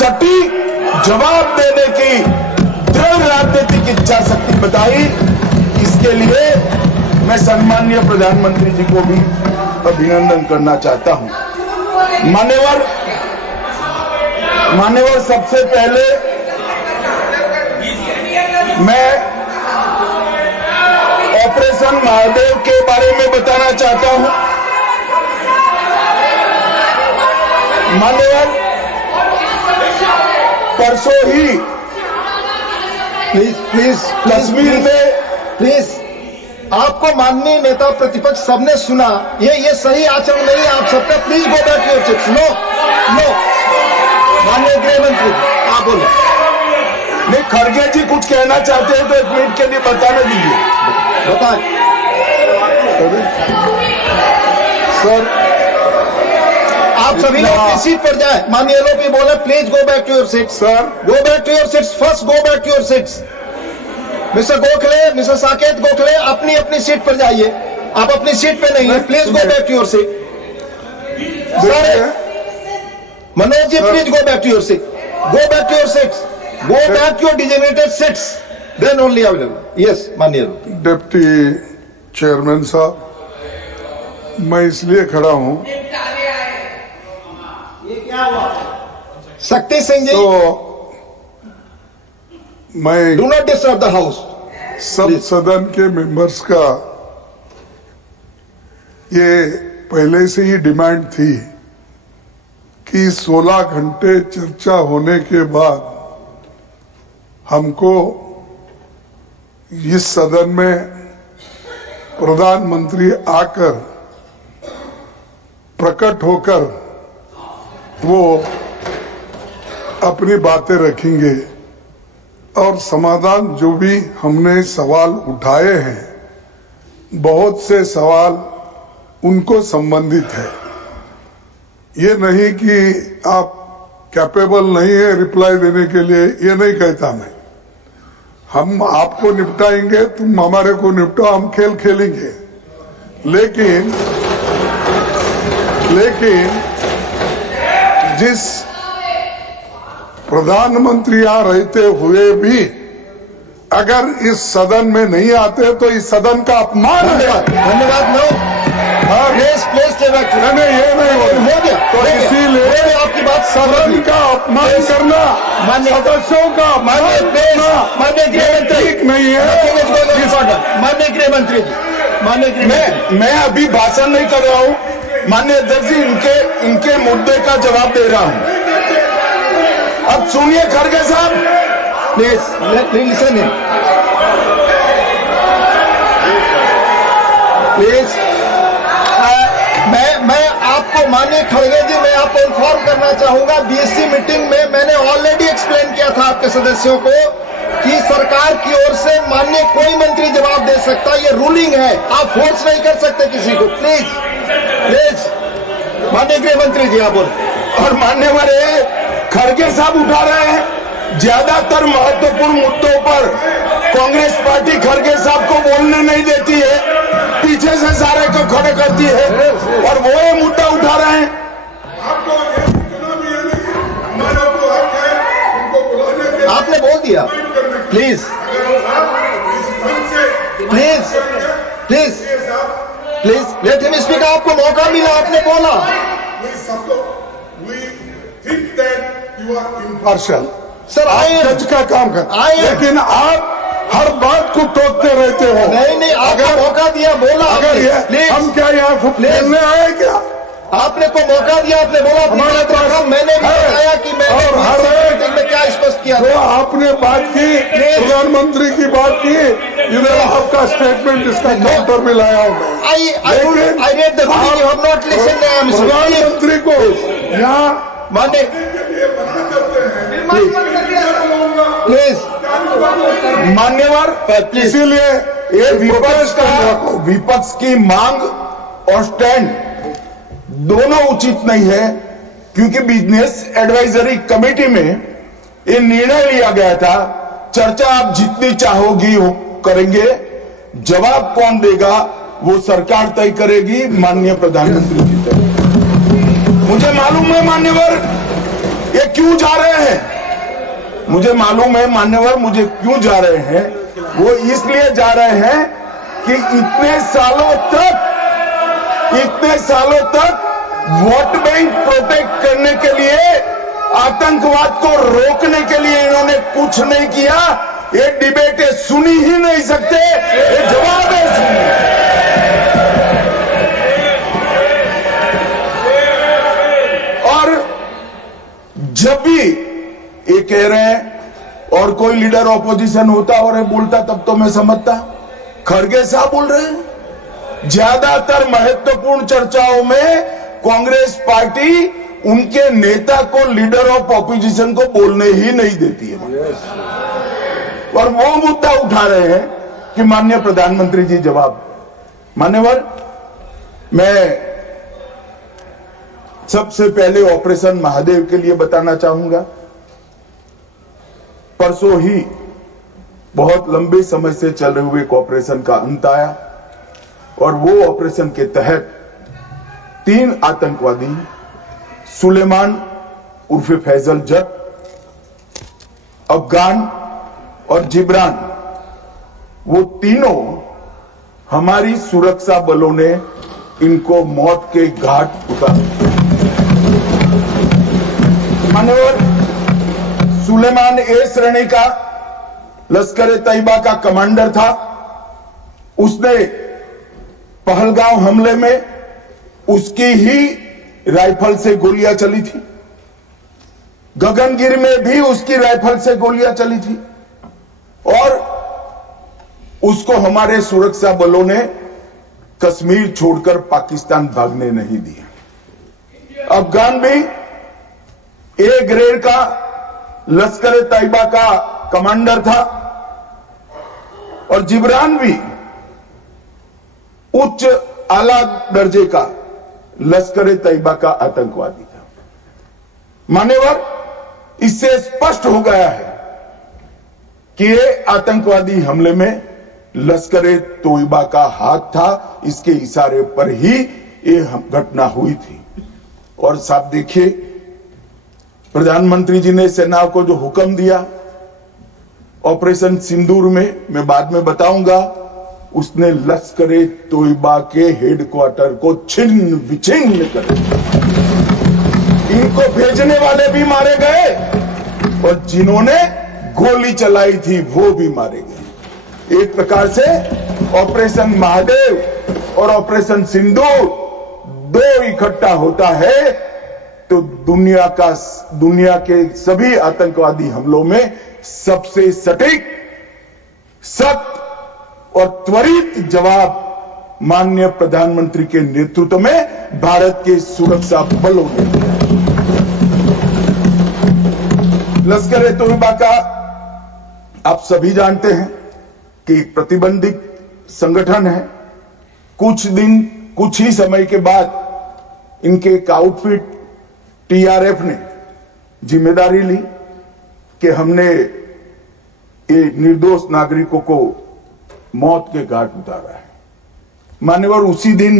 सटीक जवाब देने की दृढ़ राजनीतिक इच्छा शक्ति बताई। इसके लिए मैं सम्माननीय प्रधानमंत्री जी को भी अभिनंदन करना चाहता हूं। मान्यवर, सबसे पहले मैं ऑपरेशन महादेव के बारे में बताना चाहता हूं। मान्यवर, परसों ही प्लीज कश्मीर में प्लीज आपको माननीय नेता प्रतिपक्ष सबने सुना, ये सही आचरण नहीं है आप सबका। Please go back your chips. No माननीय गृह मंत्री आप बोले। नहीं, खड़गे जी कुछ कहना चाहते हैं तो 1 मिनट के लिए बताने दीजिए। बताएं सर, आप सभी लोग अपनी सीट पर जाए। माननीय एलओपी बोले please go back to your seats. Sir, go back to your seats. First go back to your seats. Mister Gokhale, mister Saket Gokhale, अपनी अपनी सीट पर जाइए। आप अपनी सीट पे नहीं है। Please go back to your seat. Sir Manoj ji, please go back to your seat. Go back to your seats. Go back to your designated seats, then only available. Yes माननीय डिप्टी चेयरमैन साहब, मैं इसलिए खड़ा हूं शक्ति सिंह जी, तो मैं do not disturb the house. सब सदन के मेंबर्स का ये पहले से ही डिमांड थी कि 16 घंटे चर्चा होने के बाद हमको इस सदन में प्रधानमंत्री आकर प्रकट होकर वो अपनी बातें रखेंगे और समाधान जो भी हमने सवाल उठाए हैं, बहुत से सवाल उनको संबंधित है। ये नहीं कि आप कैपेबल नहीं है रिप्लाई देने के लिए, ये नहीं कहता मैं। हम आपको निपटाएंगे, तुम हमारे को निपटाओ, हम खेल खेलेंगे। लेकिन जिस प्रधानमंत्री यहां रहते हुए भी अगर इस सदन में नहीं आते तो इस सदन का अपमान है। धन्यवाद। नो प्लीज नहीं, ये नहीं हो गया। तो इसीलिए आपकी बात सदन का अपमान करना, सदस्यों का अपमान करना माननीय गृह मंत्री ठीक नहीं है। माननीय गृह मंत्री जी, माननीय गृह मैं अभी भाषण नहीं कर रहा हूं। माननीय अध्यक्ष जी, इनके मुद्दे का जवाब दे रहा हूं। अब सुनिए खड़गे साहब, प्लीज लिसन इन प्लीज। मैं आपको माननीय खड़गे जी, मैं आपको इन्फॉर्म करना चाहूंगा, बीएससी मीटिंग में मैंने ऑलरेडी एक्सप्लेन किया था आपके सदस्यों को कि सरकार की ओर से माननीय कोई मंत्री जवाब दे सकता, ये रूलिंग है, आप फोर्स नहीं कर सकते किसी को। प्लीज माननीय गृह मंत्री जी आप बोले। और मान्यवर खड़गे साहब उठा रहे हैं ज्यादातर महत्वपूर्ण मुद्दों पर कांग्रेस पार्टी खड़गे साहब को बोलने नहीं देती है, पीछे से सारे को खड़े करती है और वो ये मुद्दा उठा रहे हैं। आपने बोल दिया। Please let him speak. आपको मौका मिला, आपने बोला। पार्शल सर जज का काम कर, लेकिन आप हर बात को टोकते रहते हो। नहीं, आपको मौका दिया, बोला। अगर हम क्या यहाँ खेलने आए क्या? आपने को मौका दिया, आपने बोला हमारे पास मैंने भी बताया कि मैंने हर मीटिंग में क्या स्पष्ट किया तो आपने बात की, प्रधानमंत्री की बात की, इधर आपका स्टेटमेंट इसका काउंटर में लाया हूं। प्रधानमंत्री को यहाँ माने प्लीज मान्यवर, इसीलिए ये विपक्ष की मांग और स्टैंड दोनों उचित नहीं है, क्योंकि बिजनेस एडवाइजरी कमेटी में ये निर्णय लिया गया था, चर्चा आप जितनी चाहोगी हो करेंगे, जवाब कौन देगा वो सरकार तय करेगी, माननीय प्रधानमंत्री जी तय। मुझे मालूम है मान्यवर ये क्यों जा रहे हैं? मुझे मालूम है मान्यवर, मुझे क्यों जा रहे हैं। वो इसलिए जा रहे हैं कि इतने सालों तक वोट बैंक प्रोटेक्ट करने के लिए, आतंकवाद को रोकने के लिए इन्होंने कुछ नहीं किया। ये डिबेटें सुनी ही नहीं सकते, ये जवाब है सुनी। और जब भी ये कह रहे हैं और कोई लीडर ऑपोजिशन होता और बोलता तब तो मैं समझता। खड़गे साहब बोल रहे हैं ज्यादातर महत्वपूर्ण चर्चाओं में कांग्रेस पार्टी उनके नेता को, लीडर ऑफ ऑपोजिशन को बोलने ही नहीं देती है। और वो मुद्दा उठा रहे हैं कि माननीय प्रधानमंत्री जी जवाब। मान्यवर, मैं सबसे पहले ऑपरेशन महादेव के लिए बताना चाहूंगा। परसों ही बहुत लंबे समय से चल रहे हुए एक ऑपरेशन का अंत आया और वो ऑपरेशन के तहत 3 आतंकवादी, सुलेमान उर्फे फैजल जट, अफगान और जिब्रान, वो तीनों हमारी सुरक्षा बलों ने इनको मौत के घाट उतारा। मान्यवर, सुलेमान ए श्रेणी का लश्कर ए तैयबा का कमांडर था। उसने पहलगांव हमले में उसकी ही राइफल से गोलियां चली थी। गगनगिरी में भी उसकी राइफल से गोलियां चली थी और उसको हमारे सुरक्षा बलों ने कश्मीर छोड़कर पाकिस्तान भागने नहीं दिया। अफगान भी ए ग्रेड का लश्कर ए तैयबा का कमांडर था और जिब्रान भी उच्च आला दर्जे का लश्कर ए तैयबा का आतंकवादी था। मान्यवर, इससे स्पष्ट हो गया है कि ये आतंकवादी हमले में लश्कर ए तैयबा का हाथ था। इसके इशारे पर ही ये घटना हुई थी। और साहब देखिए, प्रधानमंत्री जी ने सेना को जो हुक्म दिया ऑपरेशन सिंदूर में, मैं बाद में बताऊंगा, उसने लश्कर ए तैयबा के हेडक्वार्टर को छिन्न विछिन्न कर दिया। इनको भेजने वाले भी मारे गए और जिन्होंने गोली चलाई थी वो भी मारे गए। एक प्रकार से ऑपरेशन महादेव और ऑपरेशन सिंदूर दो इकट्ठा होता है तो दुनिया के सभी आतंकवादी हमलों में सबसे सटीक, सख्त और त्वरित जवाब माननीय प्रधानमंत्री के नेतृत्व में भारत के सुरक्षा बलों ने दिया। लश्कर ए तैयबा का आप सभी जानते हैं कि प्रतिबंधित संगठन है। कुछ ही समय के बाद इनके एक आउटफिट टीआरएफ ने जिम्मेदारी ली कि हमने ये निर्दोष नागरिकों को मौत के घाट उतारा है। मान्यवर, उसी दिन में